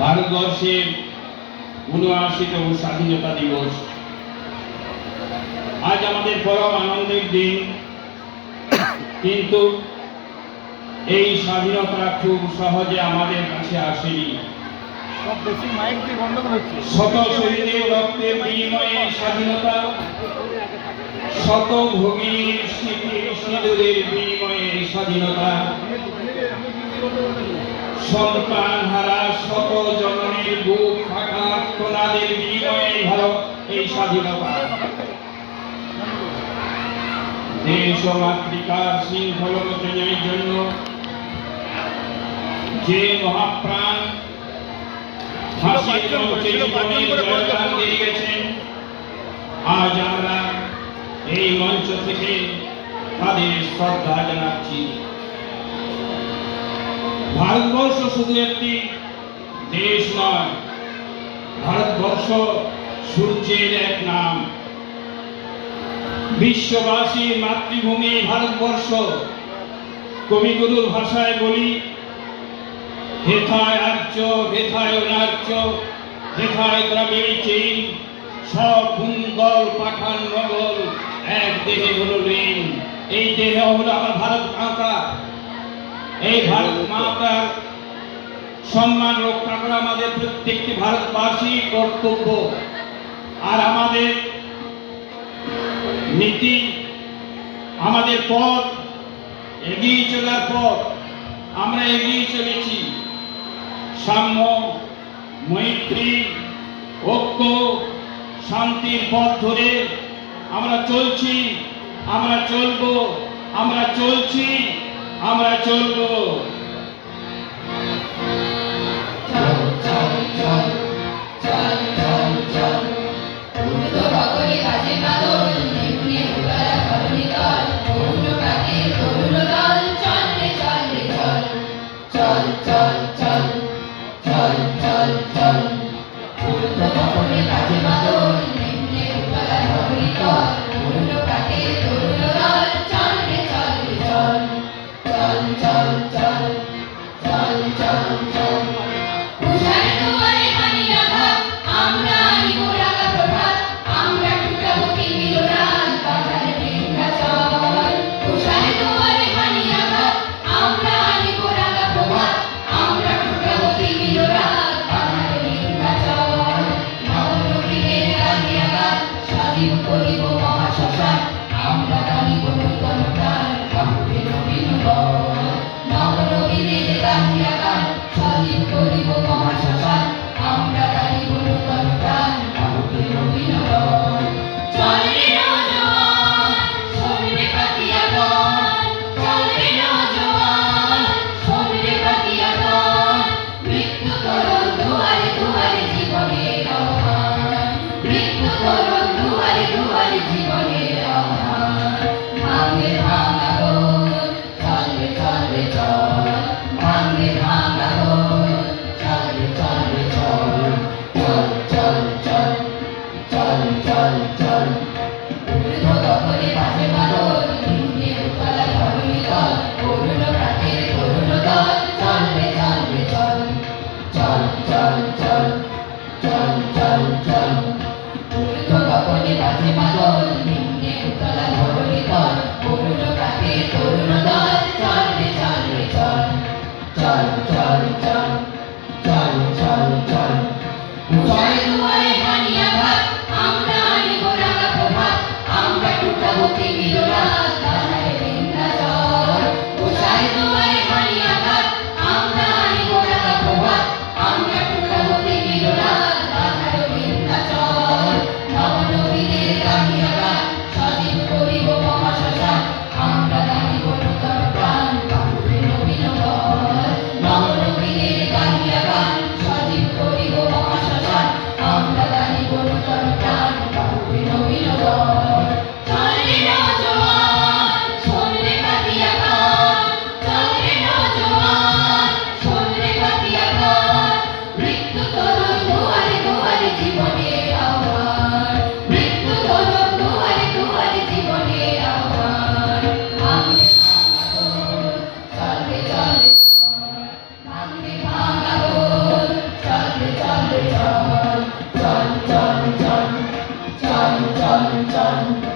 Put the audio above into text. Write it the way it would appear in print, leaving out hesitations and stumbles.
ভারতবর্ষের ৭৯তম স্বাধীনতা দিবস। আজ আমাদের পরম আনন্দের দিন, কিন্তু এই স্বাধীনতা খুব সহজে আমাদের কাছে আসেনি। শত শহীদের রক্তের বিনিময়ে স্বাধীনতা, শত ভগিনীর স্মৃতির সিঁদুরের বিনিময়ে স্বাধীনতা, সন্তান হারা শত জননীর বুক ফাঁকা কোনাদের বিনিময়ে এই স্বাধীনতা। দেশ ও মাতৃকার শৃঙ্খল মোচনের জন্য যে মহাপ্রাণ ফাঁসির মঞ্চে জীবনের জয়গান দিয়ে গেছেন, আজ আমরা এই মঞ্চ থেকে তাদের শ্রদ্ধা জানাচ্ছি। ভারতবর্ষ শুধু একটি দেশ নয়, ভারতবর্ষ সূর্যের এক নাম। বিশ্ববাসীর মাতৃভূমি ভারতবর্ষ। কবিগুরুর ভাষায় বলি, হেথায় আর্য, হেথায় অনার্য, হেথায় দ্রাবিড় চীন, সব কুন্দল পাঠান নগর, এক দেহে হলো লীন। এই দেহ হলো আমার ভারত মাতা। এই ভারত মাতার সম্মান রক্ষা করা আমাদের প্রত্যেকটি ভারতবাসীর কর্তব্য। আর আমাদের নীতি, আমাদের পথ, এগিয়ে চলার পথ, আমরা এগিয়ে চলেছি সাম্য, মৈত্রী, ঐক্য, শান্তির পথ ধরে আমরা চলছি, আমরা চলবো, আমরা চলছি, আমরা চলবো। চল